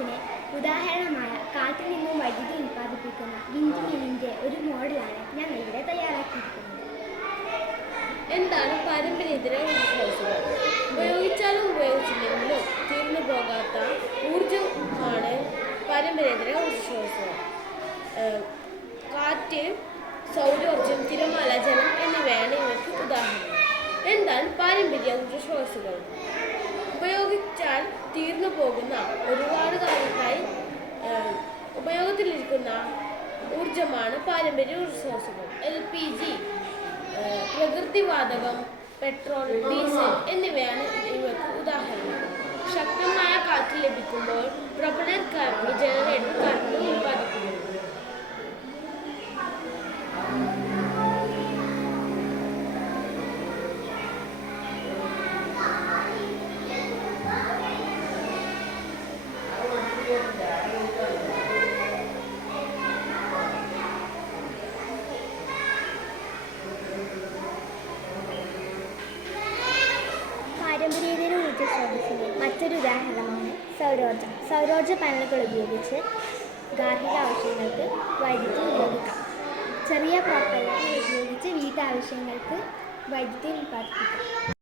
സ്രോതസ്സിന് ഉദാഹരണമായ കാറ്റിൽ നിന്നും വൈദ്യുതി ഉൽപ്പാദിപ്പിക്കുന്ന വിൻഡ് മില്ലിൻ്റെ ഒരു മോഡലാണ് ഞാൻ ഇവിടെ തയ്യാറാക്കിയിരിക്കുന്നത്. എന്താണ് പാരമ്പര്യേതര ഊർജ്ജ സ്രോതസ്സുകൾ? ഉപയോഗിച്ചാലും ഉപയോഗിച്ചില്ലെങ്കിലും തീർന്നു പോകാത്ത ഊർജമാണ് പാരമ്പര്യേതര ഊർജ്ജ സ്രോതസ്സുകൾ. കാറ്റ്, സൗരോർജ്ജം, തിരമാല, ജലം എന്നിവയാണ് ഇവയ്ക്ക് ഉദാഹരണങ്ങൾ. എന്താണ് പാരമ്പര്യ ഊർജ്ജ സ്രോതസ്സുകൾ? ഉപയോഗിച്ചാൽ തീർന്നു പോകുന്ന ഒരുപാട് കാലത്തായി ഉപയോഗത്തിലിരിക്കുന്ന ഊർജമാണ് പാരമ്പര്യ ഊർജ്ജ സ്രോതസ്സുകൾ. LPG, പ്രകൃതിവാതകം, പെട്രോൾ, ഡീസൽ എന്നിവയാണ് ഇവയ്ക്ക് ഉദാഹരണങ്ങൾ. ശക്തമായ കാറ്റ് ലഭിക്കുമ്പോൾ പ്രൊപ്പല്ലർ കറങ്ങി ജനറേറ്റർ കറണ്ട് ഉൽപ്പാദിപ്പിക്കുന്നു. പാരമ്പര്യേതര ഊർജ്ജ സ്രോതസ്സിൻ്റെ മറ്റൊരു ഉദാഹരണമാണ് സൗരോർജ്ജം. സൗരോർജ്ജ പാനലുകൾ ഉപയോഗിച്ച് ഗാർഹിക ആവശ്യങ്ങൾക്ക് വൈദ്യുതി ഉപയോഗിക്കാം. ചെറിയ പ്രൊപ്പല്ലറുകൾ ഉപയോഗിച്ച് വീട്ടാവശ്യങ്ങൾക്ക് വൈദ്യുതി ഉൽപ്പാദിപ്പിക്കാം.